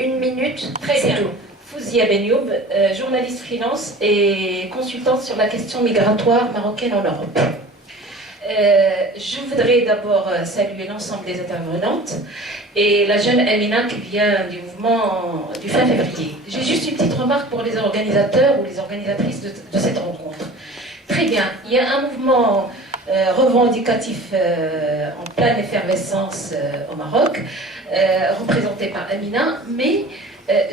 1 minute, Très bien. tout. Fouzia Benyoub, journaliste freelance et consultante sur la question migratoire marocaine en Europe. Je voudrais d'abord saluer l'ensemble des intervenantes et la jeune Amina qui vient du mouvement du fin février. J'ai juste une petite remarque pour les organisateurs ou les organisatrices de cette rencontre. Très bien, il y a un mouvement revendicatif en pleine effervescence au Maroc, représenté par Amina, mais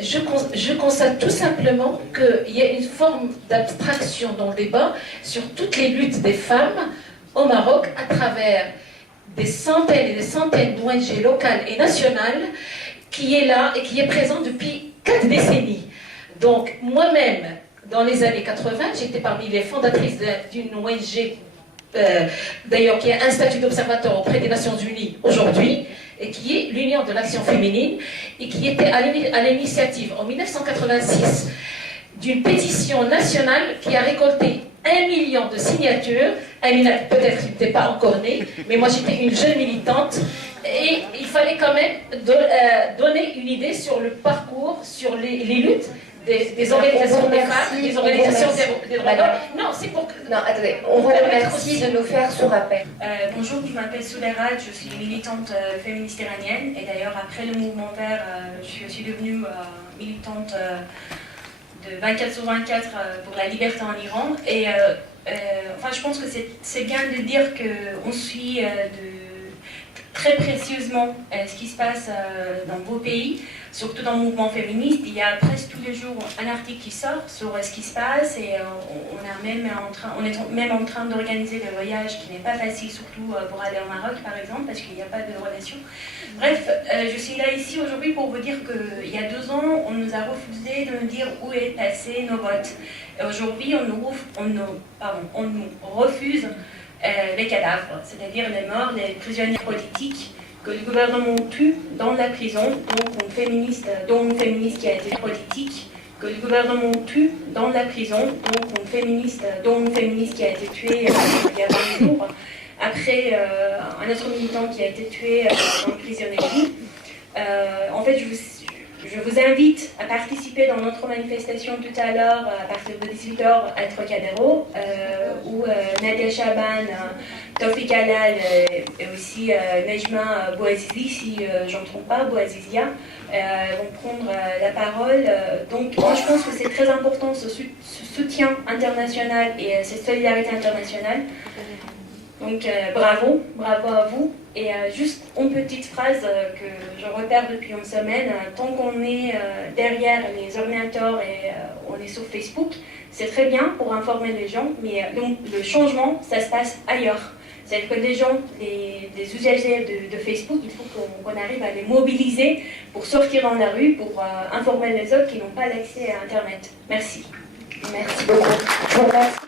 je constate tout simplement qu'il y a une forme d'abstraction dans le débat sur toutes les luttes des femmes au Maroc à travers des centaines et des centaines d'ONG locales et nationales qui est là et qui est présent depuis 4 décennies. Donc moi-même, dans les années 80, j'étais parmi les fondatrices d'une ONG, d'ailleurs qui a un statut d'observateur auprès des Nations Unies aujourd'hui, et qui est l'Union de l'Action Féminine, et qui était à l'initiative en 1986 d'une pétition nationale qui a récolté 1 million de signatures. Amina, peut-être tu n'étais pas encore née, mais moi j'étais une jeune militante, et il fallait quand même donner une idée sur le parcours, sur les luttes des organisations des femmes, des organisations des droits de l'homme. Non, c'est pour que... Non, attendez, on vous remercie de nous faire ce rappel. Bonjour, je m'appelle Soulerat, je suis militante féministe iranienne et d'ailleurs après le mouvement vert, je suis aussi devenue militante de 24/24 pour la liberté en Iran. Et enfin, je pense que c'est bien de dire qu'on suit très précieusement ce qui se passe dans vos pays, surtout dans le mouvement féministe. Il y a presque tous les jours un article qui sort sur ce qui se passe et on est même en train d'organiser le voyage qui n'est pas facile, surtout pour aller au Maroc par exemple, parce qu'il n'y a pas de relation. Bref, je suis là ici aujourd'hui pour vous dire qu'il y a 2 ans, on nous a refusé de nous dire où est passé nos votes. Et aujourd'hui, on nous refuse les cadavres, c'est-à-dire les morts, les prisonniers politiques que le gouvernement tue dans la prison, dont une féministe qui a été politique, que le gouvernement tue dans la prison, dont une féministe qui a été tuée il y a 20 jours, après un autre militant qui a été tué dans le prisonnier. En fait, je vous invite à participer dans notre manifestation tout à l'heure à partir de 18h à Trocadéro, où Nadia Chaban, Tawfiq Halal et aussi Nejma Bouazizi, si je ne me trompe pas, Bouazizia, vont prendre la parole. Donc moi je pense que c'est très important ce soutien international et cette solidarité internationale. Donc bravo à vous. Et juste une petite phrase que je repère depuis une semaine, tant qu'on est derrière les ordinateurs et on est sur Facebook, c'est très bien pour informer les gens, mais le changement, ça se passe ailleurs. C'est-à-dire que les gens, les usagers de Facebook, il faut qu'on arrive à les mobiliser pour sortir dans la rue, pour informer les autres qui n'ont pas l'accès à Internet. Merci. Merci beaucoup.